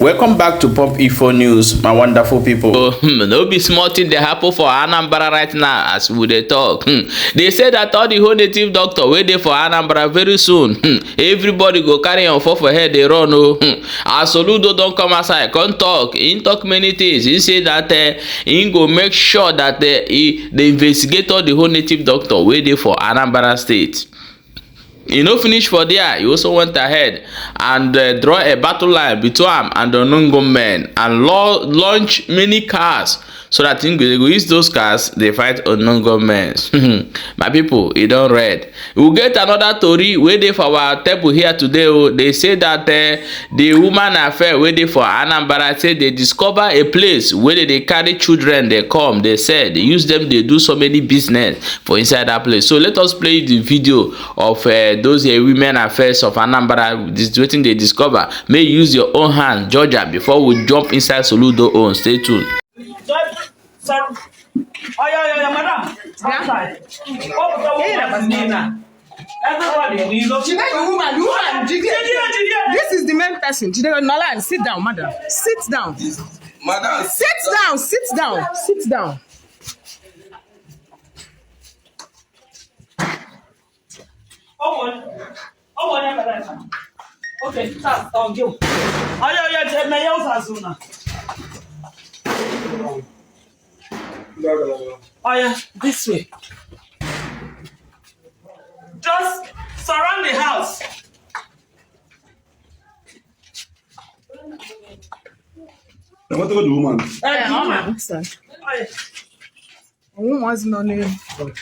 Welcome back to Pop Info News, my wonderful people. No be small thing dey happen for Anambra right now as we dey talk. They say that all the whole native doctor wey dey for Anambra very soon. Everybody go carry on for head dey run o. As Soludo don come outside come talk, he talk many things. He say that he go make sure that they investigate all the whole native doctor wey dey for Anambra state. E no finish for there. He also went ahead and draw a battle line between am and the unknown gunmen and launch many cars so that they go use those cars dey fight unknown gunmen. My people, e don red. We will get another tori wey dey for our table here today. They say that the woman affair wey dey for Anambra say they discover a place where they carry children dey come. They said they use them dey do so many business for inside that place. So let us play the video of those women affairs of Anambra. This is wetin they discover. May you use your own hand judge am before we jump inside Soludo own. Stay tuned. Sorry. Oh yeah, madam. Outside. Everybody, you look. Woman. This is the main person. Nolan, sit down, madam. Sit down. Madam. Sit down. Okay, start on you. Oh yeah, take my house as soon. Oh yeah, this way. Just surround the house. I want to go to the woman. Woman. Woman's no name. Go and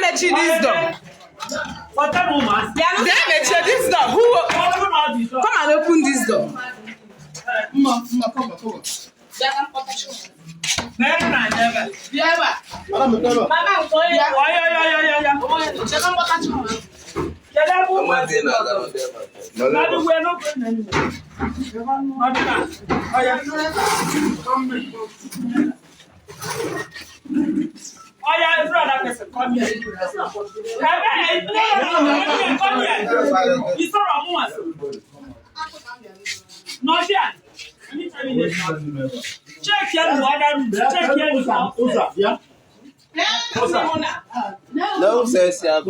make this door. What that woman? Make this door. Come and open this door. Come on. Oh yeah, brother, person, come here. Come here. You saw a woman. Not yet. Check here, madam. Check here, yeah. No, says yeah.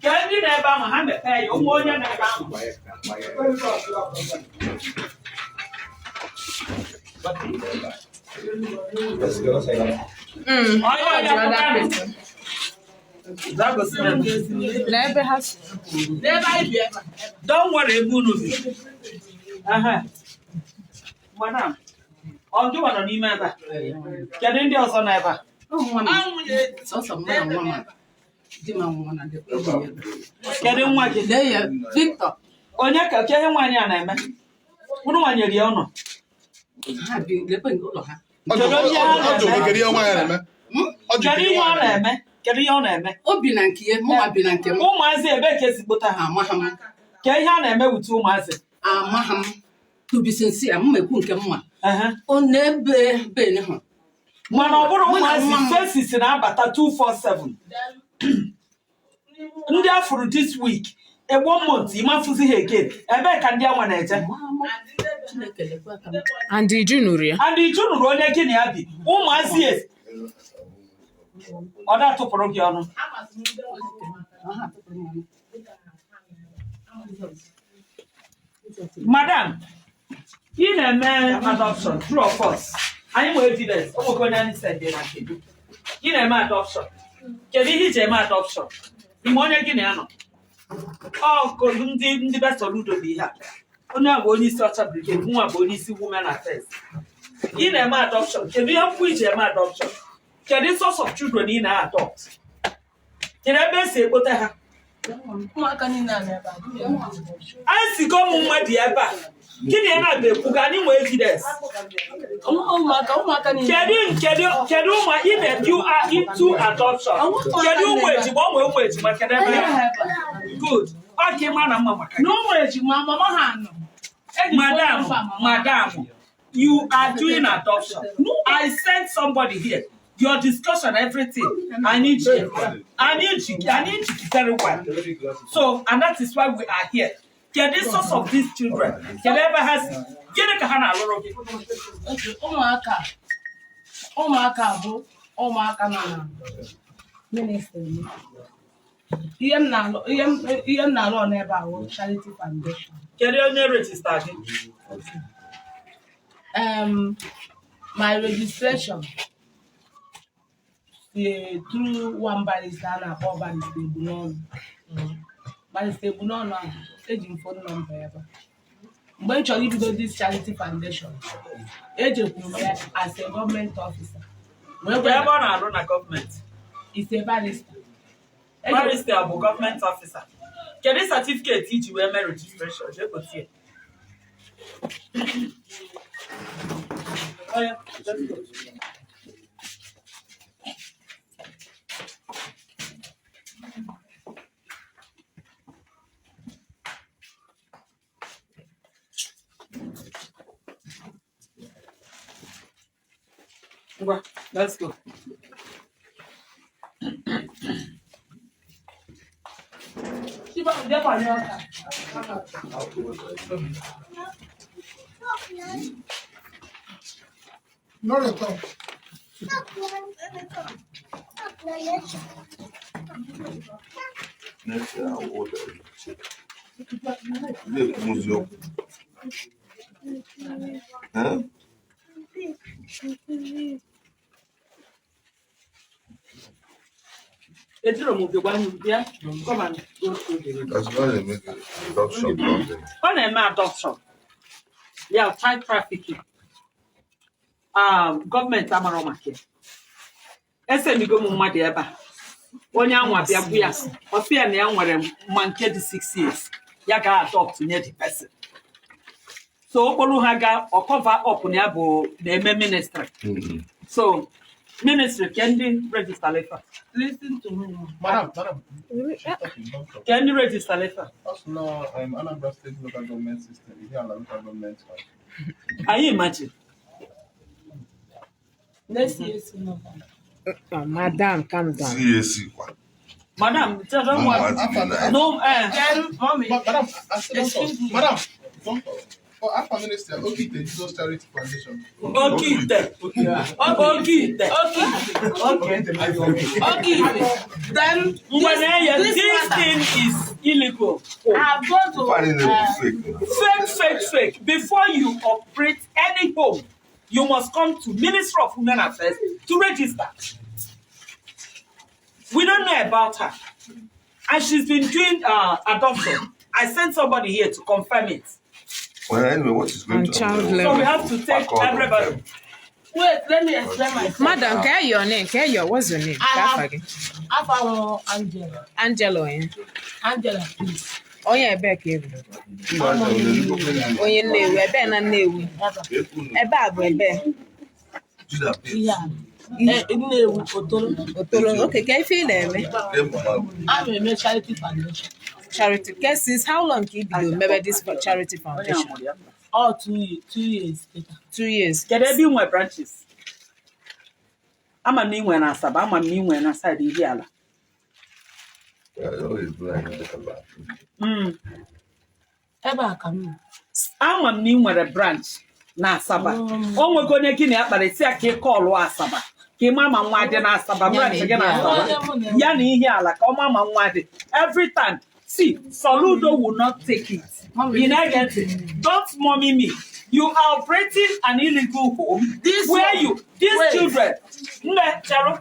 Candy never hand the pay. You want your never. Let's go. Don't worry, Bunu. Madam, I'll do one on email. Can you also never? Can you watch it? Victor. On your catcher, one year, name. What one year, the honor? Carry on, Obinankie, more Binanke. Oh, my say, Beck's Butaha, Maham. Carry on, with 2 months. Maham. To be sincere, my Punkamma. On never Ben. One of my first is in Abata 247. Therefore, this week, a 1 month, you must see again. I bet can dear one. And the Junuria. And the children run again, Abby. Oh, my yes. Or that to Porogiano. Madam, in a man adoption, true or false? I am evidence. Oh, going to said they like it. In a man adoption. Can he hit a man adoption? In one again, oh, couldn't the best Soludo be here. Only a bony such a brigade, who are bony woman affairs. In a man adoption, can we have which a man adoption? Can this source of children in our adopt? Can I best say what I have? I see come on the eba. Kini na be kugani mo evidence. Kedu ma if you are into adoption. Kedu wait makadebe. Good. Okay mama. No wait mama hanu. Madam, you are doing adoption. I sent somebody here. Your discussion, everything. I need you very well. So, and that is why we are here. Get the source of these children. Get ever has. Get a kahana already. Omaka na minister. Iam na law never charity foundation. Get your register. My registration through one barrister and four barrister Bunon. Barrister Bunon aging phone number. When you do this charity foundation, agent as a government officer. Whenever I run a government, it's a barrister. Barrister a government officer. Get a certificate teach you where my registration. Just go see. Oh yeah, let's go. Well, let's go. No, no, no. Next year, I'll order it. Museo. Huh? It's a movie one, yeah. Come on, go through the. That's why they make an adoption problem. On a adoption. Yeah, child trafficking. Government amaromake. Ese mi go mu mma de eba. Onye anwa bia bu ya. O se na ya nwere manke di 6 years. Ya ga adopt near the person. So okolu ha ga o cover up na abo na eme ministry. So ministry can they register letter? Listen to me. Madam. Can you register letter? That's not Anambra State local government system. Is here local government? Can you imagine? Let's see it. Madam, calm down. CAC. Madam, tell them what. No, Mommy. Madam, Madam, for our minister, okay, the Jesus Charity Foundation. Okay. Then this thing is illegal. I've got to Fake. Before you operate any home, you must come to Ministry of Women Affairs to register. We don't know about her. And she's been doing adoption. I sent somebody here to confirm it. Well, anyway, what is going to happen? So we have to take everybody. wait, let me explain myself. Madam, get your name. What's your name? I have Angela. Angelo, yeah. Angela, please. Oh yeah, back here. Oh yeah, Newe, ebe na Newe. Ebe abu ebe. Yeah. Otolo. Okay, can you feel them? I'm a charity foundation. Charity. Okay, since how long did you remember this charity foundation? Oh, 2 years. 2 years. Can there be more branches? I'm a new one, Asaba. I'm a new one, aside the Yala. Ever come. I'm a new one, a branch. Na Asaba. Oh, we're going to get up, but it's a key call Asaba. Mama wanted Asaba branch again. Yani Yala, come Mama wanted. Every time. See, Soludo will not take it. Don't mommy me. You are operating an illegal home these children. Madam.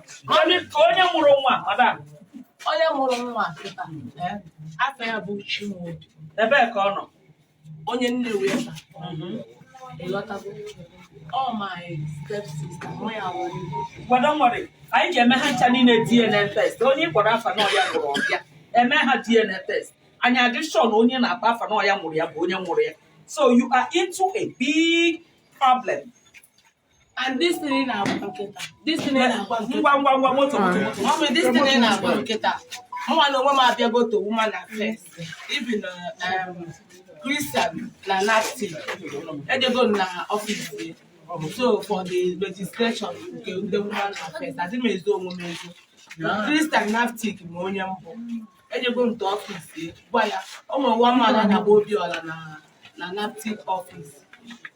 All my stepsister. Well, don't worry. I get my hand in a DNA test. Don't you put up for no young. eme ha DNA test anyị adị sure na onye na-akpa afa na ya nwụrụ ya bụ onye nwụrụ ya. So you are into a big problem. And this thing na nkịta. This thing na ngwa moto. Mommy, this thing na nkịta. Mwa no mama abịa go to woman affairs. Even Christian na Nafti. Ejego na office. So for the registration nke the woman affairs, I didn't mezo omume ezo. Christian Nafti ki mo onye mbụ. Ejego nto office. Gwa ya, ụmụ nwa mmadụ na obi ọla na Nafti office.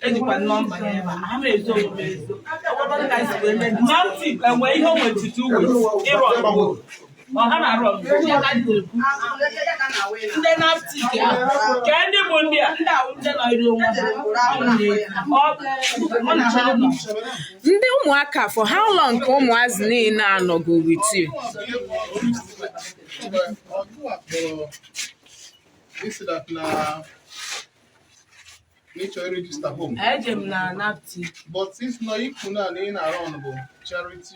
Ejikwa nọmba ya ebe a mezo omume ezo. Nafti enwe ihe o nwetụtụ uwe ịrọ ha na-arụ ndị Nafti ka ndị bụ ndị a ndị nọ iri onwe Ndị ụmụaka for how long ka ụmụazị niile anọgo with you? Nature register home. ejem na Nafti. But since no ikwu na around bụ charity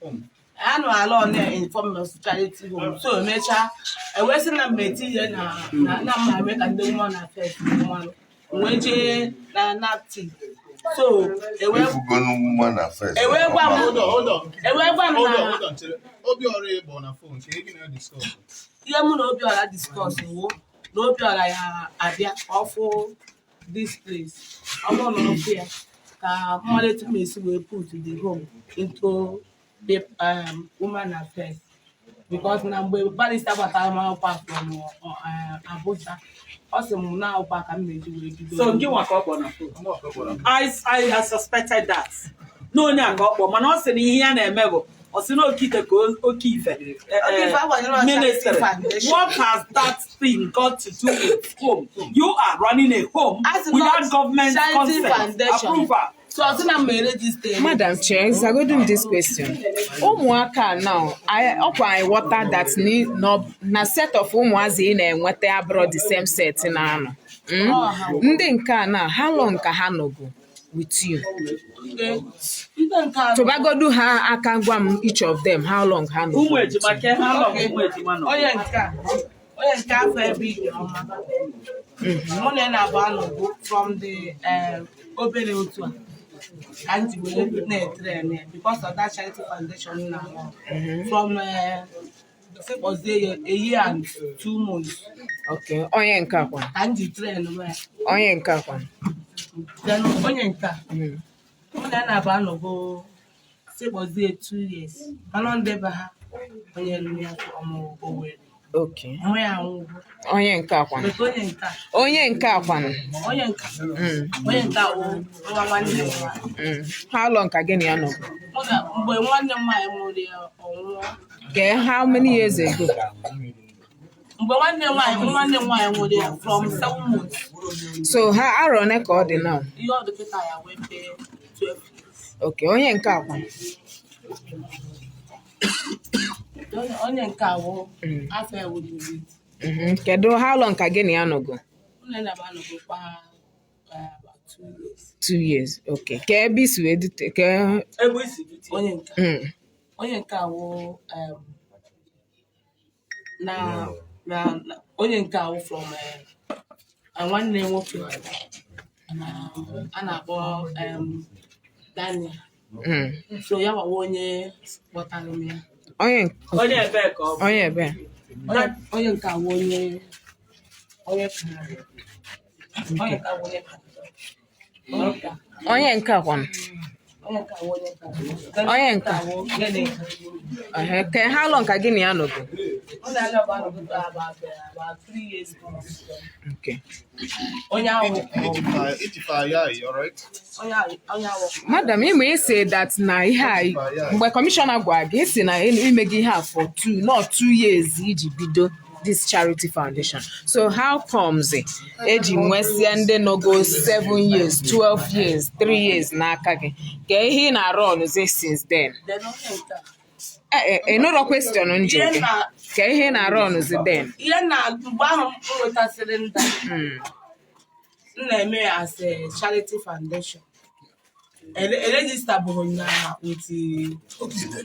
home. Anụ ala ọ na-inform us charity home. So emecha ewesị na mmeti ihe na mma eme ka ndị nwa na first mmanụ wee jee na Nafti. So ewe gwa m na Obiora ịbụ na phone ka ị na discuss. ihe mụ na Obiora discuss wo na Obiora ya abịa ọfụ this place. Ọ bụrụ na ọfụ ya ka mmalite m esi wee put the home into the woman affairs, because na mgbe barrister batara m akwụkwọ from Abuja ọ sị m na akwụkwọ ka m na-eji wee bido. so gị nwa ka ọ kpọ na phone. I have suspected that na onye a ka ọ kpọ mana ọ sị na ihe ya na-eme bụ ọ sị na okite ka oke ife ministry. What has that thing got to do with home? You are running a home without government consent approval. So I think I'm registered. Madam Chair, is I go do this question. Ụmụaka now, ọkwa anyị water that na set of ụmụazị na-enweta abroad the same set na anọ. Ndị nke a na how long ka ha nọgo with you? Tobagodu ha aka gwa m each of them how long ha nọ. Ụmụ ejima ke how long ụmụ ejima nọ? Onye nke afọ ebe ị ọma. Mụ na-abụ anọgo from the obere otu a. And we train because of that charity foundation now. From it was a year and 2 months. Okay. Onye nke akwa. And the train where. Onye nke akwa. Then onye nke. Onye na ba no go. It was there 2 years. Manon deba ha. Onye nri ọmụ owe. Okay. Onye nke akwa. Onye nke akwa. Onye nke. Onye nke o nwanne nwa. How long ka gị na ya nọ? Mgbe nwanne m nwanyị nwụrụ ọnwụọ. Okay, how many years ago? Mgbe nwanne m nwanyị nwụrụ ya from 7 months. So ha arọ one ka ọ dị now? Ihe ọ dị kịta ya wee pay 12 years. Okay, onye nke akwa. Onye nke awụ afọ ewu dị. Kedu how long ka gị na ya nọgo? Onye na-aba nọgo kwa about 2 years. 2 years. Okay. Ka ebe isi wee dute ka Ebe isi dute. Onye nke awụ na onye nke awụ from nwanne nwoke a na-akpọ Daniel. So ya wa onye kpọtara m ya. Onye ebe ka ọ bụ. Onye ebe. Onye nke awụ onye Onye nke akwa. Onye nke. Okay, how long ka gị na ya nọgo? About 3 years. Okay. Onye awụ. 85 yeah, all right. Onye awụ. Madam, you may say that na ihe a mgbe commissioner gwa gị si na ime gị ha for 2 years iji bido this charity foundation. So how comes eji nwesia ndị nogo 7 years, 12 years, 3 years n'aka gị? Ka ihe na run since then. Another question nje gị. Ka ihe na run then. Ihe na mgbe ahụ m nwetasịrị nda. Na-eme as a charity foundation. Register bụ na with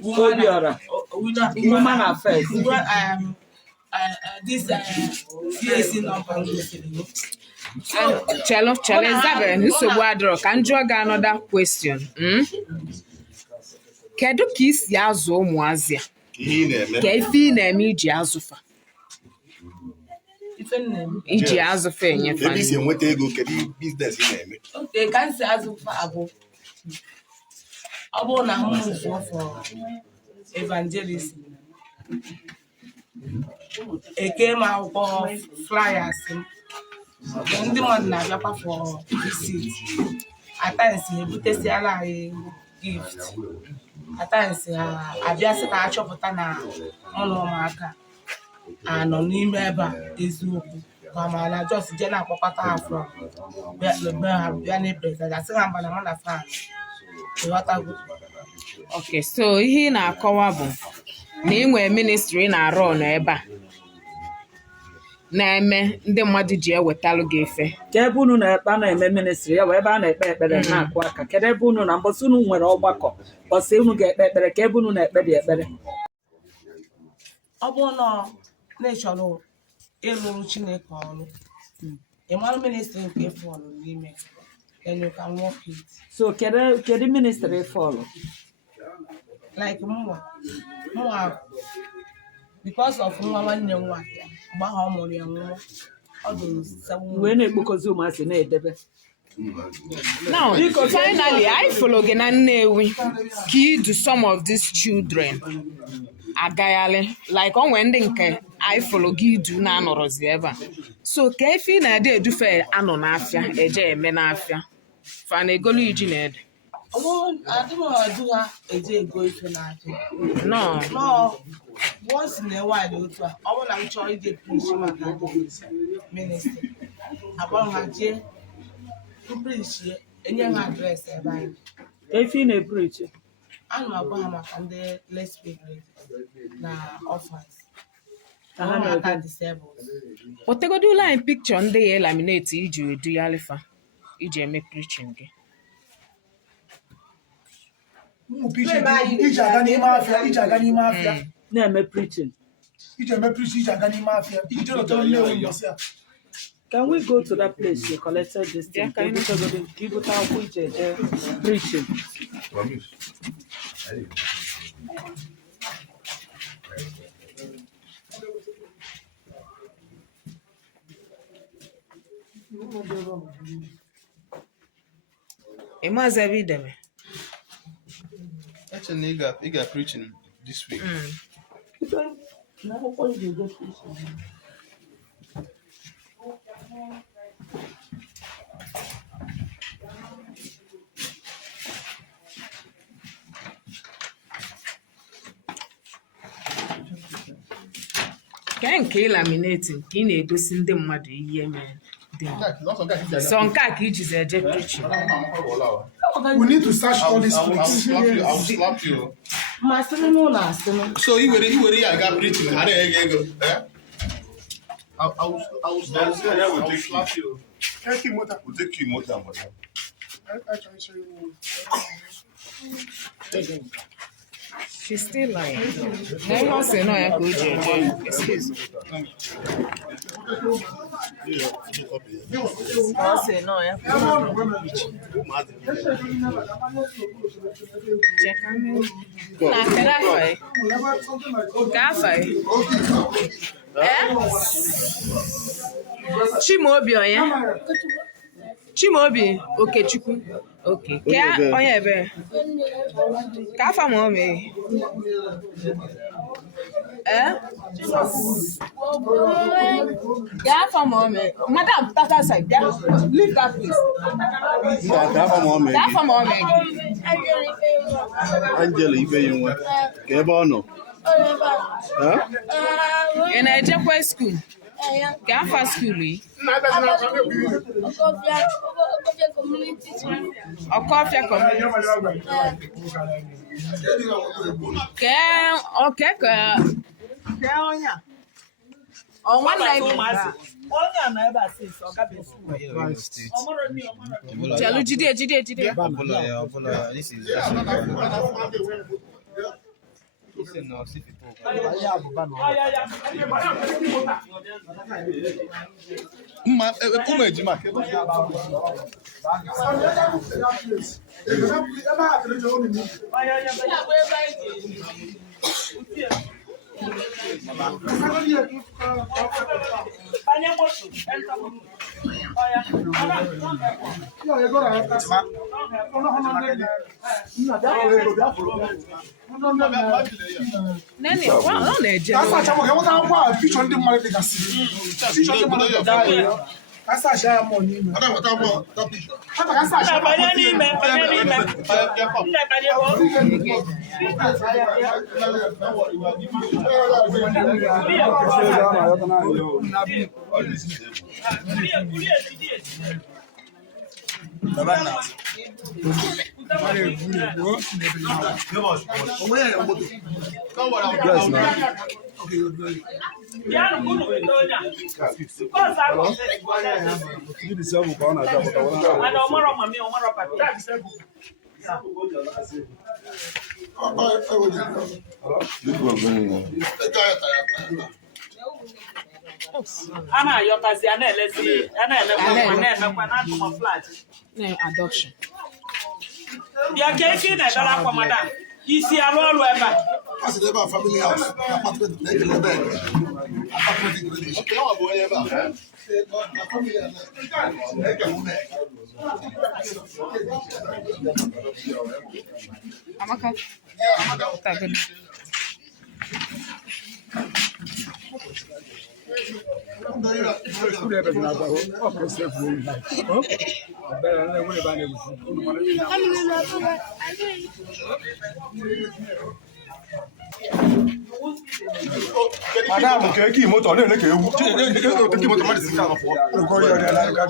Obiora. Woman affairs. this CAC number gosiri. Chelo Zabe nsogbu adịrọ ka njụọ gị another question. Kedu ka isi azụ ụmụazị a? Ka ife ị na-eme iji azụfa? Iji azụfa enyefa. Ebe isi enweta ego kedu business ị na-eme? Okay, ka nsi azụfa abụ. Ọ bụrụ na m zụọ for evangelism. Eke m akwụkwọ flyers m. Ndị mmadụ na-abịakwa for visit. At times ebutesiala anyị gift. At times abịa sị ka achọpụta na ụlọ ụmụaka anọ n'ime ebe a eziokwu ka mala just je na-akpọkọta ha from bịa n'ebe gasị ha mba na mụ na fan ịghọtago. Okay, so ihe ị na-akọwa bụ na ị nwee ministry na-arụ ọnụ ebe a na-eme ndị mmadụ ji ewetalụ gị efe. Ka ebe unu na-eme ministry ya ebe a na-ekpe ekpere na-akụ aka. Kedu ebe unu na mbọsị unu nwere ọgbakọ bọsị unu ga-ekpe ekpere ka ebe unu na-ekpe dị ekpere? Ọ bụrụ na na-echọrọ ịlụrụ Chineke ọrụ ịmarụ ministry nke fọlụ n'ime then you can work it. So kedu ministry fọlụ? Like mụnwa because of nwa nwanne m nwa ya mgbe ahụ ọ mụrụ ya nwa ọ dụrụ 7 Wee na-ekpokozi ụmụazị na-edebe. Now, finally, I follow gị na Nnewi ka idu some of these children agayali like onwe ndị nke I follow gị idu na-anọrọzi ebe a. So ka efi na-ede edufe anọ n'afịa eje eme n'afịa fa na egolu iji na-ede. adịghị ha eje ego ife n'afịa. No, once in a while otu a ọ bụrụ na m chọrọ ije preach maka ministry akpọrọ ha jee preach enye ha adreesị ebe anyị. Efi na-epreach. Ana m agwa ha maka ndị less privileged na orphans. Ha na-aga disabled. Otegodu ụlọ anyị picture ndị ya laminate iji edu ya alifa iji eme preaching gị. Iji aga n'ime afịa. na-eme preaching. Iji eme preaching iji aga n'ime afịa. Iji lọtara Nnewi mbọsị a. Can we go to that place you collected this thing? People talk preaching. Actually, you got preaching this week. Ka nke laminate nke ị na-egosi ndị mmadụ ihe mere. So nke a ka iji eje preaching. We need to search all these places. I'll slap you. So you were got preaching. How did I go? I will slap you. We'll take you motor. I try to show you. She's still lying. Never say no, I could excuse me. I say no, I check on me. Chimobi, Chimobi, Okechukwu. Okay. Ka onye ebe. Ka afa mo me. Ka afa mo me. Madam, tata side. Leave that place. Ka afa mo me. Ka afa mo me. Angela ibe yinwa. Ka ebe ọ nọ. Ị na-ejekwa school? Ka afa school yi? Okofia community. Ke onya. On one night. Onya na ebe a since ọ gabe school. Jalu jide. This is Nene, wow, on edge. Adoption. Isi alụ ebe a. Asị ebe a family house, apartment na-ekele ebe Amaka. Madam, ke ki moto na ke ewu. Ke moto ma di sika afọ. Ko yo de la ka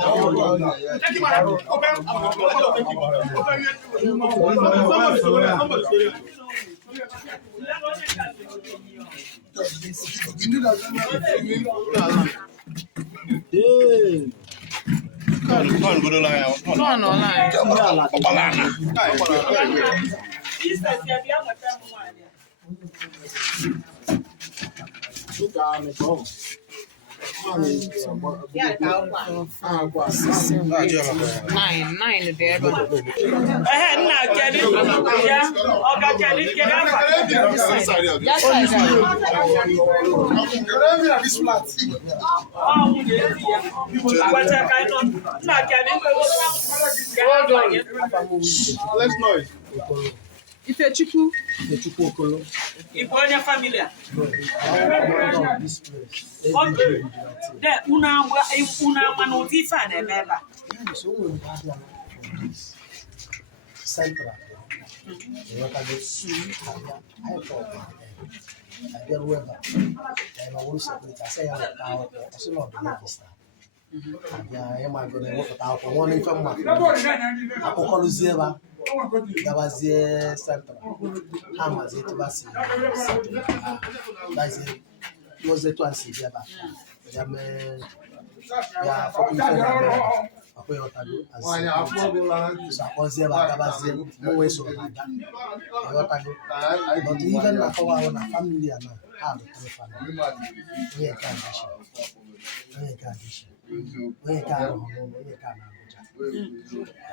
Nine there. Let's know it. If you're Chiku, if you're familiar. Una manotifa ne beba. Central.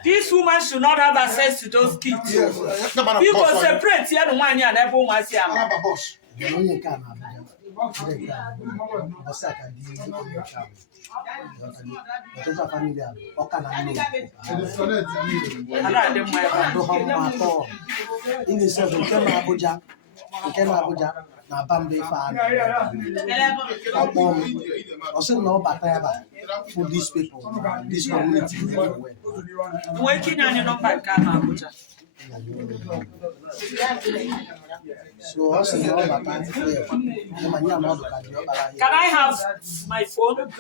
This woman should not have access to those kids. People separate here and one year and everyone wants to na Bambi fan. Also, no bataba for these people, this community everywhere. Working on your number, Abuja. So, also, no bataba. Can I have my phone?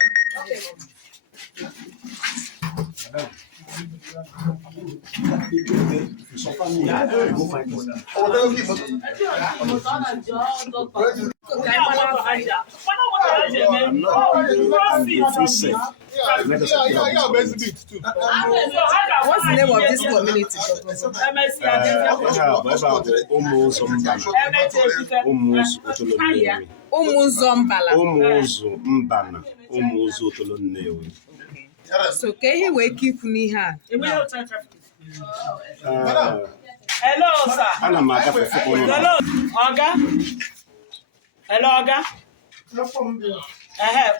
What's the name of this community? So can he wake you here? Hello, sir. Hello, Oga. Hello, Oga.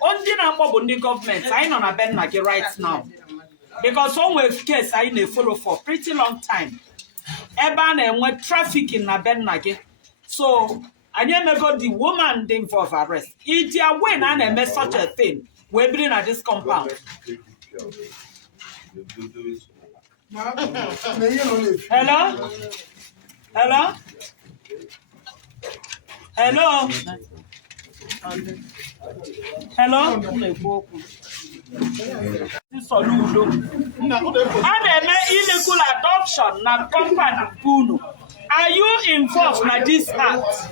Only number of the government. I know na Ben Nagi right now. Because some case I need follow for pretty long time. Eban and when traffic in na Ben Nagi. So I never got the woman involved arrest. It's a win and a such a thing. We're bringing at this compound. Hello? Hello? Hello? Hello? Soludo. And illegal adoption na company Puno. Are you involved in this act?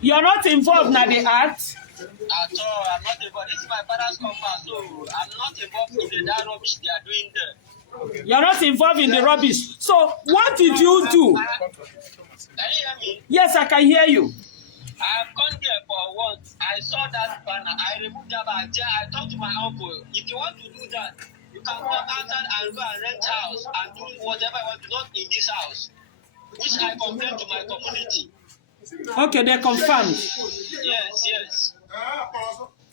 You're not involved in the act? At all, I'm not involved. This is my father's compound, so I'm not involved in that rubbish they are doing there. You're not involved in the rubbish. So what did you do? Can you hear me? Yes, I can hear you. I've gone there for once. I saw that banner. I removed that banner. I talked to my uncle. If you want to do that, you can go outside and go and rent house and do whatever you want to, not in this house. Which I complained to my community. Okay, they confirmed. Yes.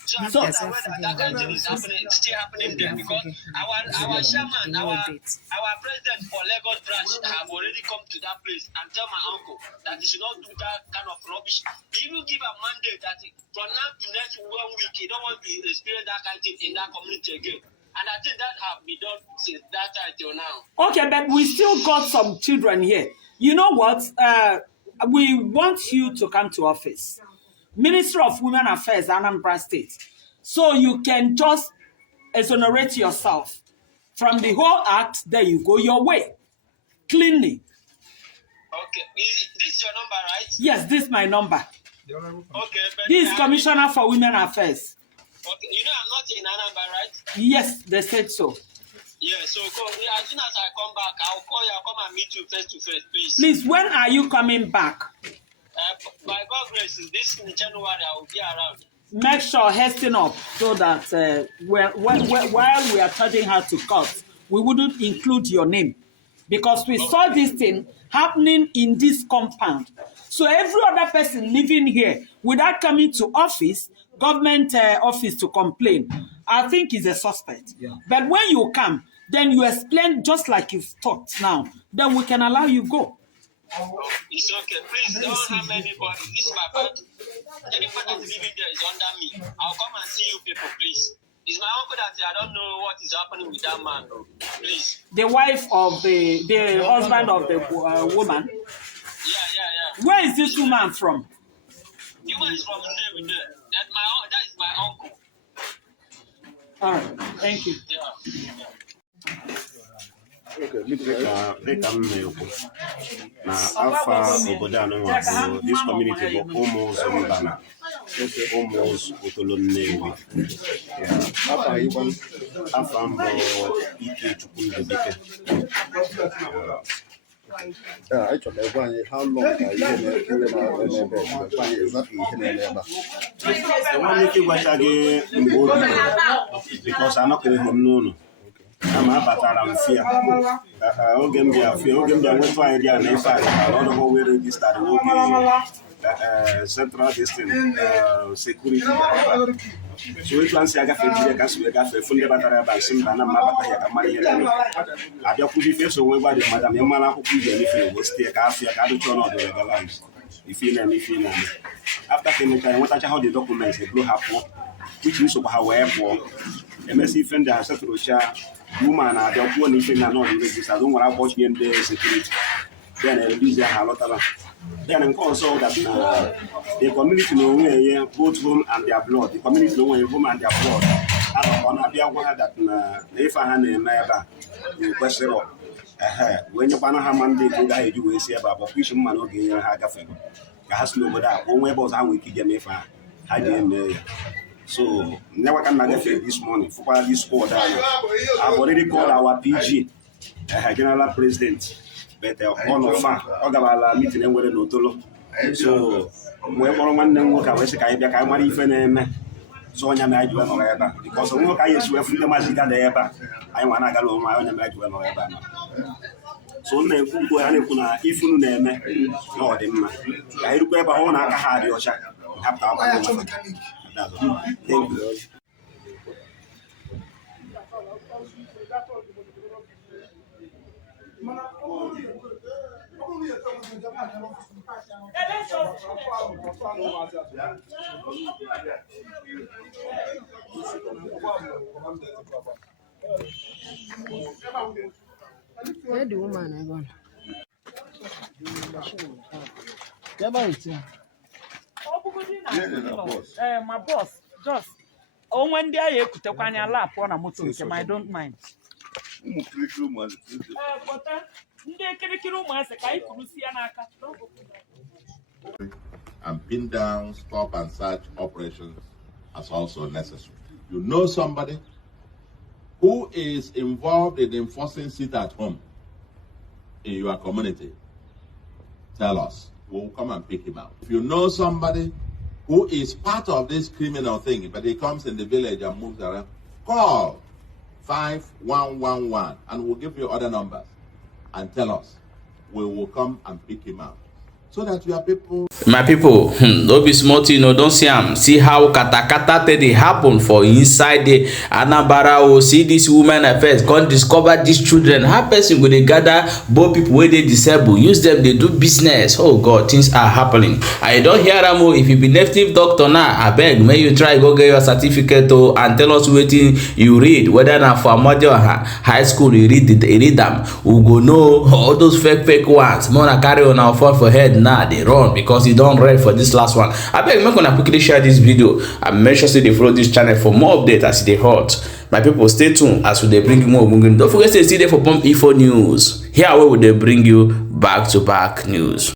So I'm not aware that kind of thing is happening. It's still happening there because our chairman, our president for Lagos branch have already come to that place and tell my uncle that he should not do that kind of rubbish. He will give a mandate that from now to next 1 week, he don't want to experience that kind of thing in that community again. And I think that have been done since that time till now. Okay, but we still got some children here. You know what? We want you to come to office. Minister of Women Affairs, Anambra State. So you can just exonerate yourself from the whole act. There you go your way. Cleanly. Okay. This is your number, right? Yes, this is my number. Okay. This is Commissioner for Women Affairs. Okay. You know I'm not in Anambra, right? Yes, they said so. Yeah, so go. As soon as I come back, I'll call you. I'll come and meet you face to face, please. Please, when are you coming back? By God grace, this in January, I will be around. Make sure hasten up so that while we are charging her to court, we wouldn't include your name. Because we saw this thing happening in this compound. So every other person living here without coming to office, government office to complain, I think is a suspect. Yeah. But when you come, then you explain just like you've talked now, then we can allow you go. It's okay. Please don't harm anybody. This is my body. Anybody that's living there is under me. I'll come and see you people, please. It's my uncle that I don't know what is happening with that man, though. Please. The wife of the husband of the woman? Yeah. Where is this woman from? The woman is from there. That is my uncle. All right. Thank you. Yeah. Dịka m na-ekwu na afọ obodo anụnwa this community bụ ụmụ ụzọ mba na ụmụ ụzọ Otolo Nnewi. Afọ mbụ Ikechukwu Ndụbike. I told everybody how long I because I'm not going to know. I'm a battle fear. Went to idea and if I don't know where we started central distance security. So it was a full battery by Simba I just put so when Madame Yamana who was stay a cafe, I don't know the legalize. If you after time, what how the documents they blew half which is however, MSC friend has set to woman, I don't want anything I know register. I don't want to watch the security. Then I release a lot of then also that the community know both home and their blood. The community know home and their blood. on a bia one that if I had a member, you question when you want to have Monday to guide you will see about which man will gain your hagafen. Has no that one way about how we keep them if I had so never can I this morning for this score down. I've already called our PG, General President, but on of far, Ogabala meeting and with no tolo. So one then work away, I want even so on your marriage because the work I used to have from the Maziga de Eba. I want to go my own marriage when I so ne go and if you name no dem I do ever own a hard your check. Thank you. Where the woman I gone? My boss, just when they are to take on your lap on a motor, I don't mind. And pin down, stop and search operations as also necessary. You know somebody who is involved in enforcing sit at home in your community, tell us. We'll come and pick him out. If you know somebody who is part of this criminal thing, but he comes in the village and moves around, call 5111 and we'll give you other numbers and tell us. We will come and pick him out. So that your people... My people, don't be smart, don't see how kata they happen for inside the Anambra. Will see this woman at first, can't discover these children. How person will they gather both people where they disable, use them, they do business. Oh God, things are happening. I don't hear them. If you be native doctor now, I beg, may you try go get your certificate and tell us what you read, whether now for model or high school you read them. We go know all those fake ones. Mona carry on our fall for head. Nah, they run because you don't read for this last one. I beg, I'm gonna quickly share this video and make sure they follow this channel for more updates as they hot. My people, stay tuned as they bring you more. Don't forget to stay there for Pump Info News. Here, where will they bring you back-to-back news.